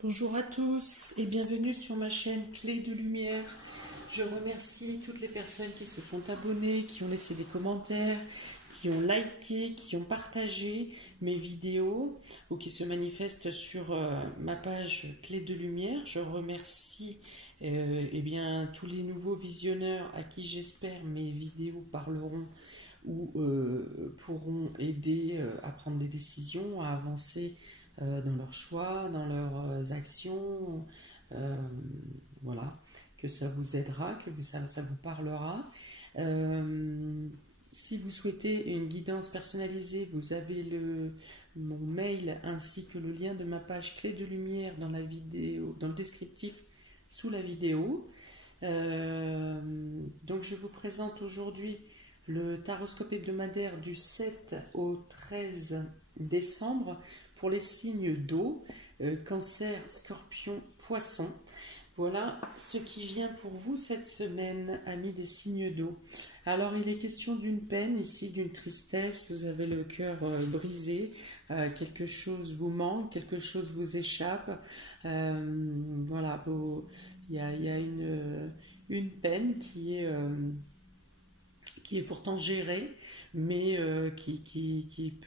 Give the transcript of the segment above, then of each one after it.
Bonjour à tous et bienvenue sur ma chaîne Clé de Lumière. Je remercie toutes les personnes qui se sont abonnées, qui ont laissé des commentaires, qui ont liké, qui ont partagé mes vidéos ou qui se manifestent sur ma page Clé de Lumière. Je remercie tous les nouveaux visionneurs à qui j'espère mes vidéos parleront ou pourront aider à prendre des décisions, à avancer dans leurs choix, dans leurs actions. euh, voilà, que ça vous aidera, ça vous parlera. Si vous souhaitez une guidance personnalisée, vous avez mon mail ainsi que le lien de ma page Clé de Lumière dans la vidéo, dans le descriptif sous la vidéo. Donc je vous présente aujourd'hui le taroscope hebdomadaire du 7 au 13 décembre pour les signes d'eau, cancer, scorpion, poisson. Voilà ce qui vient pour vous cette semaine, amis des signes d'eau. Alors il est question d'une peine ici, d'une tristesse, vous avez le cœur brisé, quelque chose vous manque, quelque chose vous échappe. Voilà, il y a une peine qui est pourtant gérée, mais qui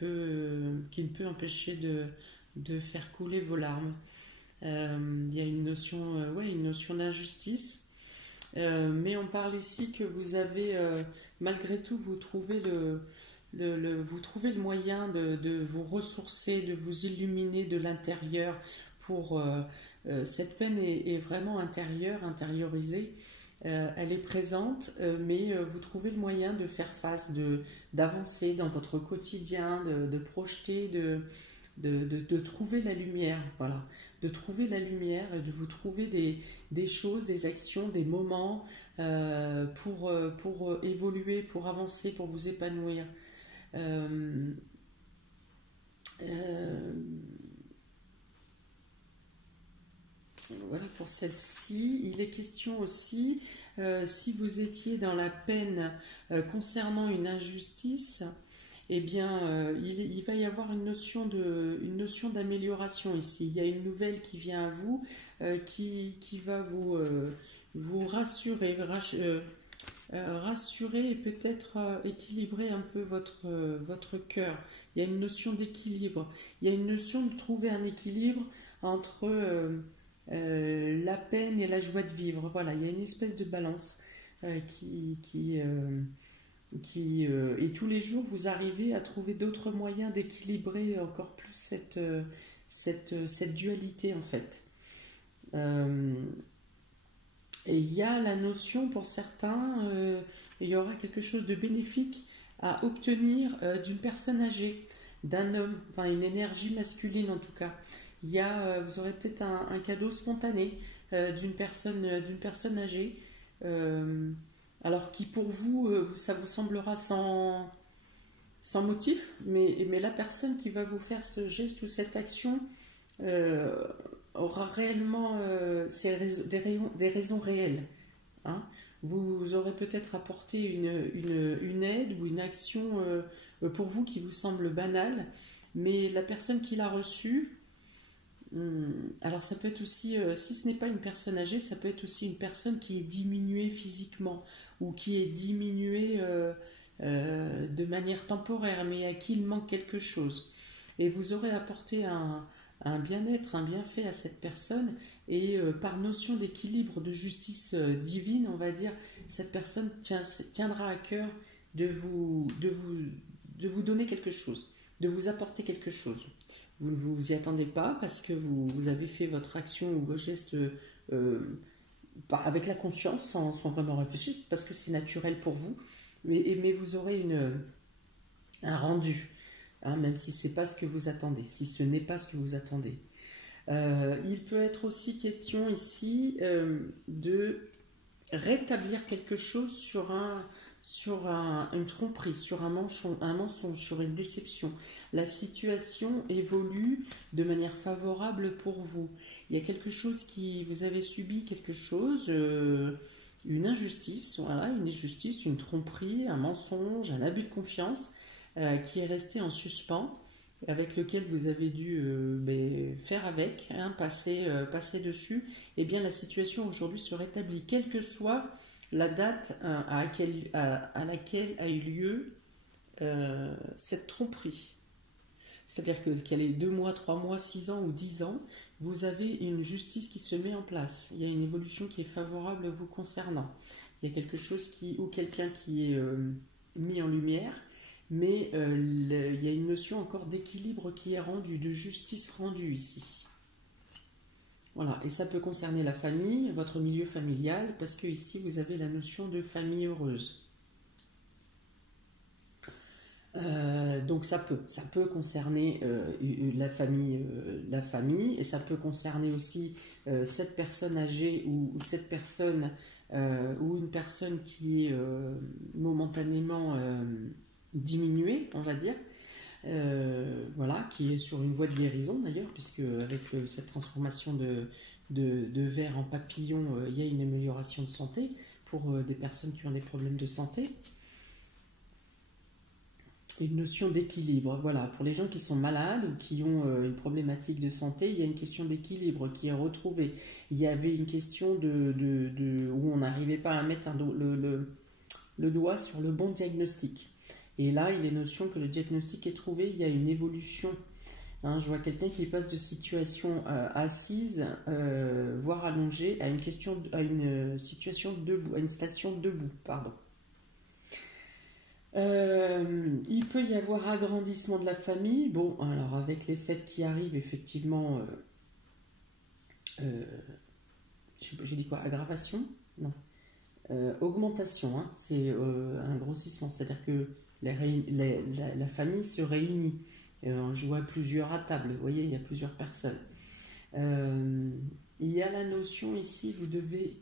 ne peut empêcher de faire couler vos larmes. Il y a une notion d'injustice, mais on parle ici que vous avez, malgré tout, vous trouvez vous trouvez le moyen de vous ressourcer, de vous illuminer de l'intérieur. Cette peine est vraiment intériorisée. Elle est présente, mais vous trouvez le moyen de faire face, d'avancer dans votre quotidien, de projeter, de trouver la lumière, voilà, de trouver la lumière, de vous trouver des choses, des actions, des moments pour évoluer, pour avancer, pour vous épanouir. Euh, euh, Voilà pour celle-ci. Il est question aussi, si vous étiez dans la peine concernant une injustice, eh bien, il va y avoir une notion d'amélioration ici. Il y a une nouvelle qui vient à vous, qui va vous rassurer et peut-être équilibrer un peu votre cœur. Il y a une notion d'équilibre. Il y a une notion de trouver un équilibre entre la peine et la joie de vivre. Voilà, il y a une espèce de balance et tous les jours vous arrivez à trouver d'autres moyens d'équilibrer encore plus cette dualité en fait. Euh, et il y a la notion pour certains, il y aura quelque chose de bénéfique à obtenir d'une personne âgée, d'un homme, enfin une énergie masculine en tout cas. Vous aurez peut-être un cadeau spontané d'une personne âgée, euh, alors qui pour vous, ça vous semblera sans motif, mais la personne qui va vous faire ce geste ou cette action euh, aura réellement des raisons réelles. Hein. Vous aurez peut-être apporté une aide ou une action pour vous qui vous semble banale, mais la personne qui l'a reçue, alors ça peut être aussi, si ce n'est pas une personne âgée, ça peut être aussi une personne qui est diminuée physiquement ou qui est diminuée de manière temporaire, mais à qui il manque quelque chose. Et vous aurez apporté un bien-être, un bienfait à cette personne, et par notion d'équilibre, de justice divine, on va dire, cette personne tiendra à cœur de vous donner quelque chose, de vous apporter quelque chose. Vous ne vous y attendez pas parce que vous avez fait votre action ou vos gestes avec la conscience, sans vraiment réfléchir, parce que c'est naturel pour vous, mais vous aurez un rendu, hein, même si c'est pas ce que vous attendez, si ce n'est pas ce que vous attendez. Il peut être aussi question ici de rétablir quelque chose sur une tromperie, sur un mensonge, sur une déception. La situation évolue de manière favorable pour vous. Il y a quelque chose vous avez subi quelque chose, une injustice, voilà, une tromperie, un mensonge, un abus de confiance qui est resté en suspens. avec lequel vous avez dû faire avec, hein, passer dessus, eh bien la situation aujourd'hui se rétablit, quelle que soit la date à laquelle a eu lieu cette tromperie. C'est-à-dire qu'elle est 2 mois, 3 mois, 6 ans ou 10 ans, vous avez une justice qui se met en place. Il y a une évolution qui est favorable vous concernant. Il y a quelque chose ou quelqu'un qui est mis en lumière, mais il y a une notion encore d'équilibre qui est rendue, de justice rendue ici. Voilà, et ça peut concerner la famille, votre milieu familial, parce que ici vous avez la notion de famille heureuse. Donc ça peut concerner la famille, et ça peut concerner aussi cette personne âgée ou cette personne ou une personne qui est momentanément diminuée, on va dire, voilà, qui est sur une voie de guérison d'ailleurs, puisque avec cette transformation de ver en papillon, il y a une amélioration de santé pour des personnes qui ont des problèmes de santé. Une notion d'équilibre, voilà, pour les gens qui sont malades ou qui ont une problématique de santé, il y a une question d'équilibre qui est retrouvée. Il y avait une question où on n'arrivait pas à mettre le doigt sur le bon diagnostic. Et là, il est notion que le diagnostic est trouvé, il y a une évolution. Hein, je vois quelqu'un qui passe de situation assise, voire allongée, à une situation debout, à une station debout, pardon. Il peut y avoir agrandissement de la famille. Bon, alors avec les fêtes qui arrivent, effectivement, j'ai dit quoi? Aggravation? Non. Augmentation, hein, c'est un grossissement, c'est-à-dire que la famille se réunit. Je vois plusieurs à table, vous voyez, il y a plusieurs personnes. Il y a la notion ici, vous devez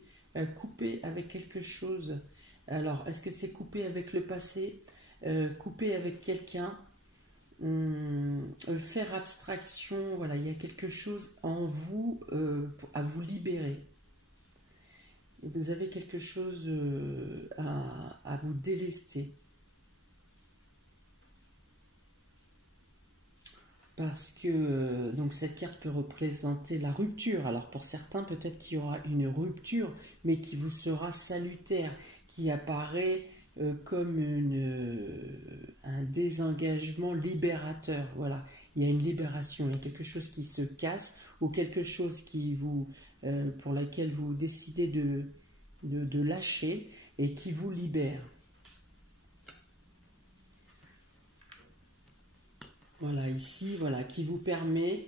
couper avec quelque chose. Alors, est-ce que c'est couper avec le passé, couper avec quelqu'un, faire abstraction, voilà, il y a quelque chose en vous à vous libérer. Vous avez quelque chose à vous délester. Parce que donc cette carte peut représenter la rupture. Alors pour certains, peut-être qu'il y aura une rupture, mais qui vous sera salutaire, qui apparaît comme un désengagement libérateur. Voilà, il y a une libération, il y a quelque chose qui se casse ou quelque chose pour laquelle vous décidez de lâcher et qui vous libère. Voilà, ici, voilà, qui vous permet,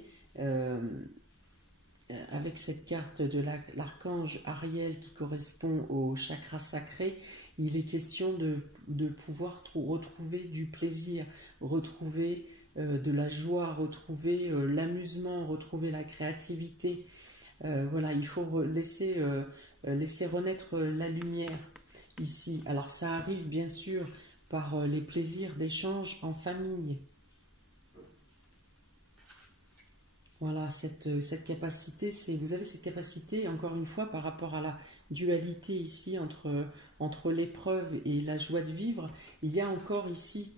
avec cette carte de l'archange Ariel qui correspond au chakra sacré, il est question de pouvoir retrouver du plaisir, retrouver de la joie, retrouver l'amusement, retrouver la créativité. Voilà, il faut laisser renaître la lumière ici. Alors ça arrive bien sûr par les plaisirs d'échange en famille. Voilà, cette capacité, vous avez cette capacité, encore une fois, par rapport à la dualité ici entre l'épreuve et la joie de vivre, il y a encore ici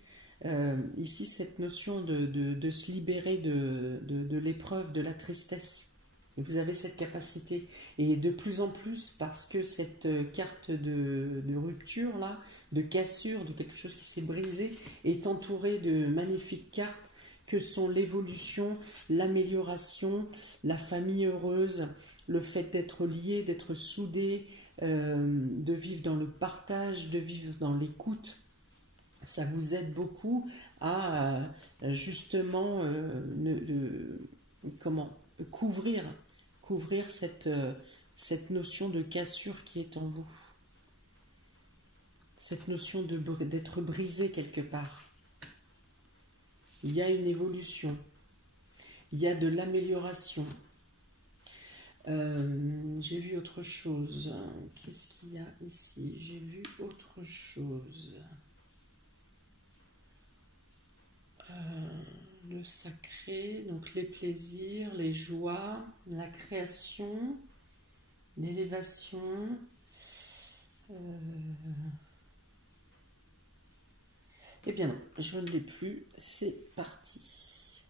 cette notion de se libérer de l'épreuve, de la tristesse. Vous avez cette capacité. Et de plus en plus, parce que cette carte de rupture, là, de cassure, de quelque chose qui s'est brisé, est entourée de magnifiques cartes que sont l'évolution, l'amélioration, la famille heureuse, le fait d'être lié, d'être soudé, de vivre dans le partage, de vivre dans l'écoute. Ça vous aide beaucoup à justement couvrir cette notion de cassure qui est en vous. Cette notion d'être brisé quelque part. Il y a une évolution, il y a de l'amélioration. J'ai vu autre chose. Qu'est-ce qu'il y a ici? J'ai vu autre chose. Le sacré, donc les plaisirs, les joies, la création, l'élévation. Eh bien non, je ne l'ai plus, c'est parti.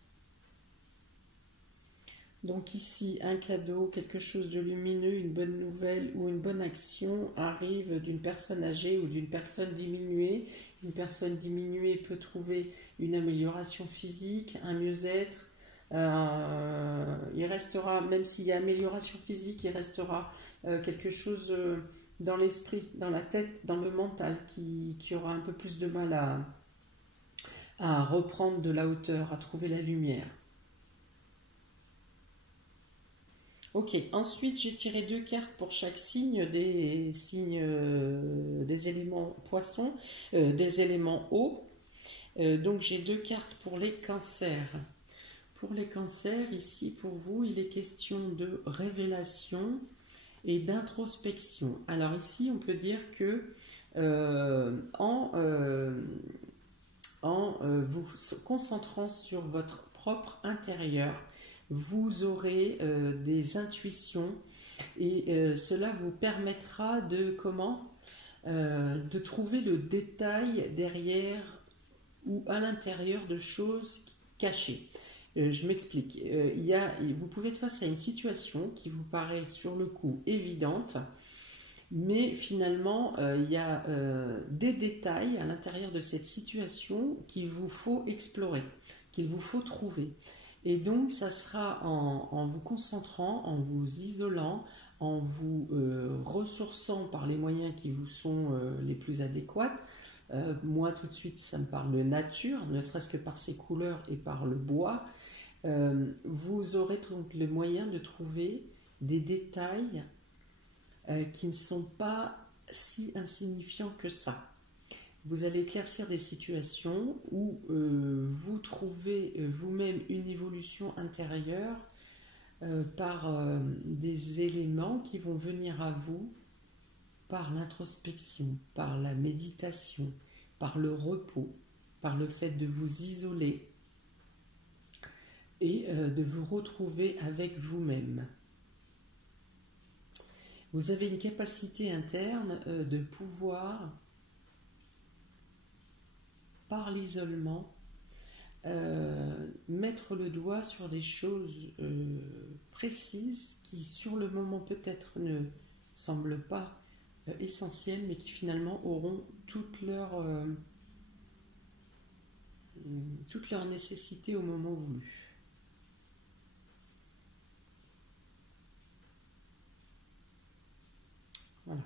Donc ici, un cadeau, quelque chose de lumineux, une bonne nouvelle ou une bonne action arrive d'une personne âgée ou d'une personne diminuée. Une personne diminuée peut trouver une amélioration physique, un mieux-être. Il restera, même s'il y a amélioration physique, il restera quelque chose dans l'esprit, dans la tête, dans le mental, qui aura un peu plus de mal à reprendre de la hauteur, à trouver la lumière. Ok, ensuite j'ai tiré 2 cartes pour chaque signe, des signes des éléments poissons, des éléments eau. Donc j'ai 2 cartes pour les cancers. Pour les cancers, ici pour vous, il est question de révélation et d'introspection. Alors ici, on peut dire que en vous concentrant sur votre propre intérieur, vous aurez des intuitions et cela vous permettra de trouver le détail derrière ou à l'intérieur de choses cachées. Je m'explique. Vous pouvez être face à une situation qui vous paraît sur le coup évidente, mais finalement, il y a des détails à l'intérieur de cette situation qu'il vous faut explorer, qu'il vous faut trouver. Et donc, ça sera en vous concentrant, en vous isolant, en vous ressourçant par les moyens qui vous sont les plus adéquats. Moi, tout de suite, ça me parle de nature, ne serait-ce que par ses couleurs et par le bois. Vous aurez donc le moyen de trouver des détails qui ne sont pas si insignifiants que ça. Vous allez éclaircir des situations où vous trouvez vous-même une évolution intérieure par des éléments qui vont venir à vous par l'introspection, par la méditation, par le repos, par le fait de vous isoler et de vous retrouver avec vous-même. Vous avez une capacité interne de pouvoir, par l'isolement, mettre le doigt sur des choses précises qui, sur le moment, peut-être ne semblent pas essentielles, mais qui finalement auront toute leur nécessité au moment voulu. Voilà.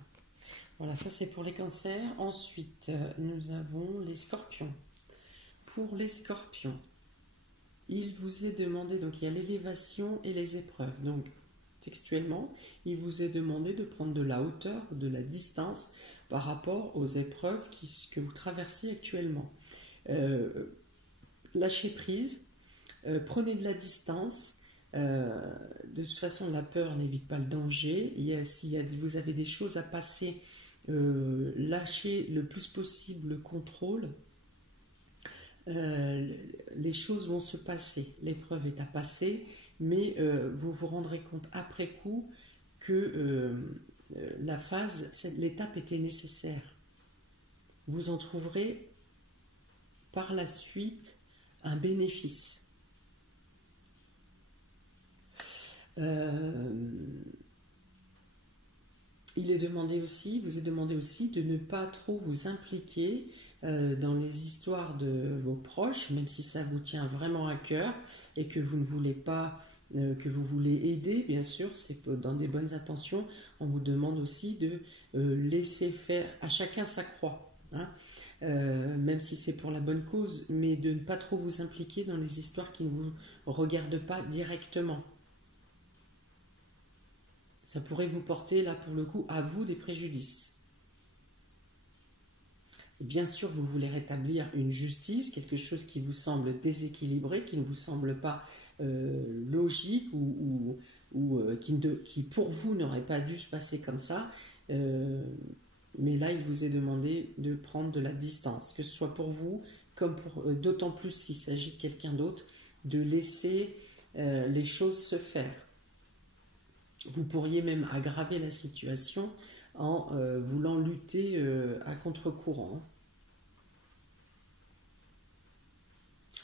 Voilà, ça c'est pour les cancers. Ensuite, nous avons les scorpions. Pour les scorpions, il vous est demandé, donc il y a l'élévation et les épreuves. Donc, textuellement, il vous est demandé de prendre de la hauteur, de la distance par rapport aux épreuves que vous traversez actuellement. Lâchez prise, prenez de la distance. De toute façon, la peur n'évite pas le danger. Si vous avez des choses à passer, lâchez le plus possible le contrôle. Les choses vont se passer. L'épreuve est à passer, mais vous vous rendrez compte après coup que l'étape était nécessaire. Vous en trouverez par la suite un bénéfice. Vous est demandé aussi de ne pas trop vous impliquer dans les histoires de vos proches, même si ça vous tient vraiment à cœur et que vous ne voulez pas, que vous voulez aider, bien sûr, c'est dans des bonnes intentions. On vous demande aussi de laisser faire, à chacun sa croix, hein, même si c'est pour la bonne cause, mais de ne pas trop vous impliquer dans les histoires qui ne vous regardent pas directement. Ça pourrait vous porter, là, pour le coup, à vous, des préjudices. Bien sûr, vous voulez rétablir une justice, quelque chose qui vous semble déséquilibré, qui ne vous semble pas logique ou qui, pour vous, n'aurait pas dû se passer comme ça. Mais là, il vous est demandé de prendre de la distance, que ce soit pour vous, comme d'autant plus s'il s'agit de quelqu'un d'autre, de laisser les choses se faire. Vous pourriez même aggraver la situation en voulant lutter à contre-courant.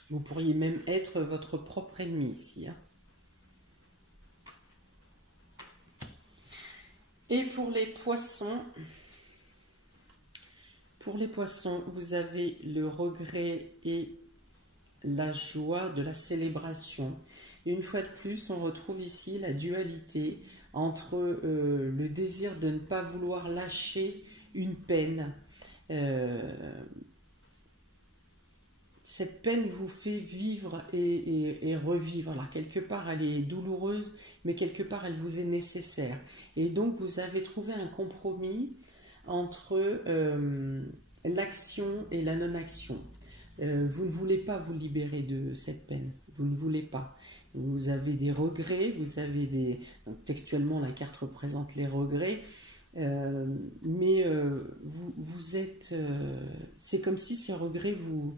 Vous pourriez même être votre propre ennemi ici. Hein. Et pour les poissons, vous avez le regret et la joie de la célébration. Une fois de plus, on retrouve ici la dualité entre le désir de ne pas vouloir lâcher une peine. Cette peine vous fait vivre et revivre. Alors, quelque part, elle est douloureuse, mais quelque part, elle vous est nécessaire. Et donc, vous avez trouvé un compromis entre l'action et la non-action. Vous ne voulez pas vous libérer de cette peine. Vous ne voulez pas. Vous avez des regrets, vous avez des... Donc, textuellement, la carte représente les regrets. Mais vous êtes... c'est comme si ces regrets vous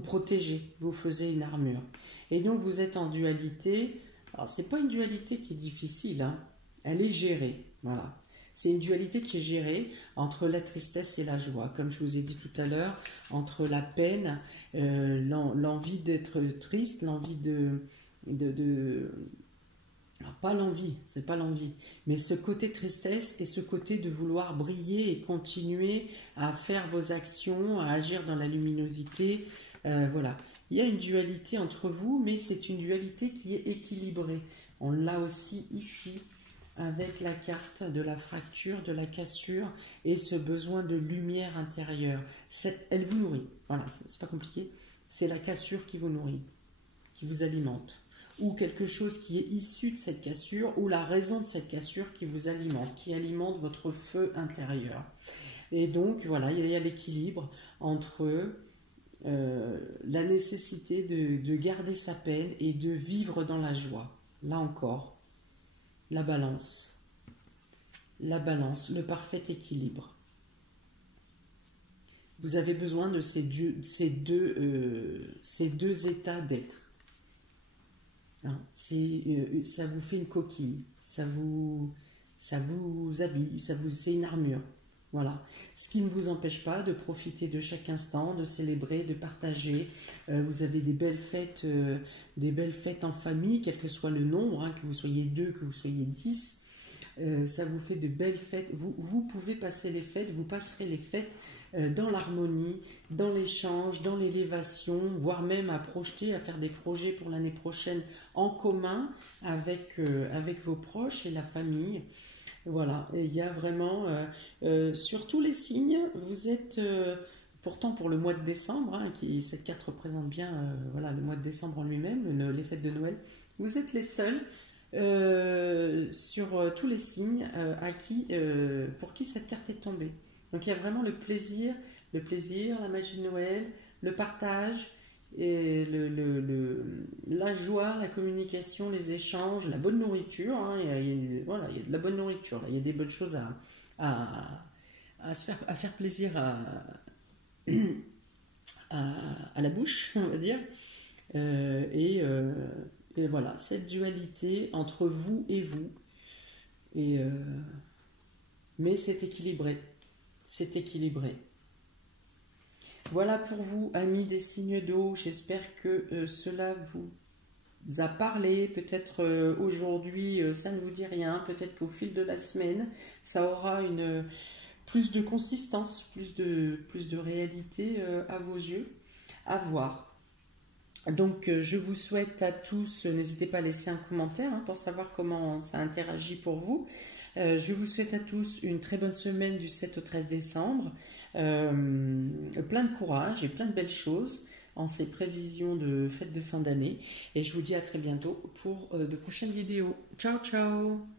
protégez, vous faisiez une armure. Et donc vous êtes en dualité. Alors c'est pas une dualité qui est difficile, hein. Elle est gérée, voilà. C'est une dualité qui est gérée entre la tristesse et la joie, comme je vous ai dit tout à l'heure, entre la peine, l'envie d'être triste, l'envie alors, pas l'envie, c'est pas l'envie, mais ce côté tristesse et ce côté de vouloir briller et continuer à faire vos actions, à agir dans la luminosité. Voilà, il y a une dualité entre vous, mais c'est une dualité qui est équilibrée. On l'a aussi ici avec la carte de la fracture, de la cassure et ce besoin de lumière intérieure. Elle vous nourrit, voilà, c'est pas compliqué. C'est la cassure qui vous nourrit, qui vous alimente, ou quelque chose qui est issu de cette cassure, ou la raison de cette cassure qui vous alimente, qui alimente votre feu intérieur. Et donc voilà, il y a l'équilibre entre la nécessité de garder sa peine et de vivre dans la joie. Là encore, la balance, le parfait équilibre. Vous avez besoin de ces deux états d'être. Hein, ça vous fait une coquille, ça vous habille, c'est une armure. Voilà. Ce qui ne vous empêche pas de profiter de chaque instant, de célébrer, de partager. Vous avez des belles fêtes en famille, quel que soit le nombre, hein, que vous soyez 2, que vous soyez 10. Ça vous fait de belles fêtes. Vous pouvez passer les fêtes, vous passerez les fêtes dans l'harmonie, dans l'échange, dans l'élévation, voire même à projeter, à faire des projets pour l'année prochaine en commun avec vos proches et la famille. Voilà, et il y a vraiment, sur tous les signes, vous êtes, pourtant pour le mois de décembre, hein, cette carte représente bien voilà, le mois de décembre en lui-même, les fêtes de Noël, vous êtes les seuls sur tous les signes pour qui cette carte est tombée. Donc il y a vraiment le plaisir, la magie de Noël, le partage, et la joie, la communication, les échanges, la bonne nourriture. Hein, voilà, il y a de la bonne nourriture, là, il y a des bonnes choses à faire plaisir à la bouche, on va dire. Et voilà, cette dualité entre vous et vous. Mais c'est équilibré. C'est équilibré. Voilà pour vous, amis des signes d'eau. J'espère que cela vous a parlé. Peut-être aujourd'hui, ça ne vous dit rien. Peut-être qu'au fil de la semaine, ça aura plus de consistance, plus de réalité à vos yeux. À voir. Donc, je vous souhaite à tous, n'hésitez pas à laisser un commentaire pour savoir comment ça interagit pour vous. Je vous souhaite à tous une très bonne semaine du 7 au 13 décembre. Plein de courage et plein de belles choses en ces prévisions de fête de fin d'année. Et je vous dis à très bientôt pour de prochaines vidéos. Ciao, ciao!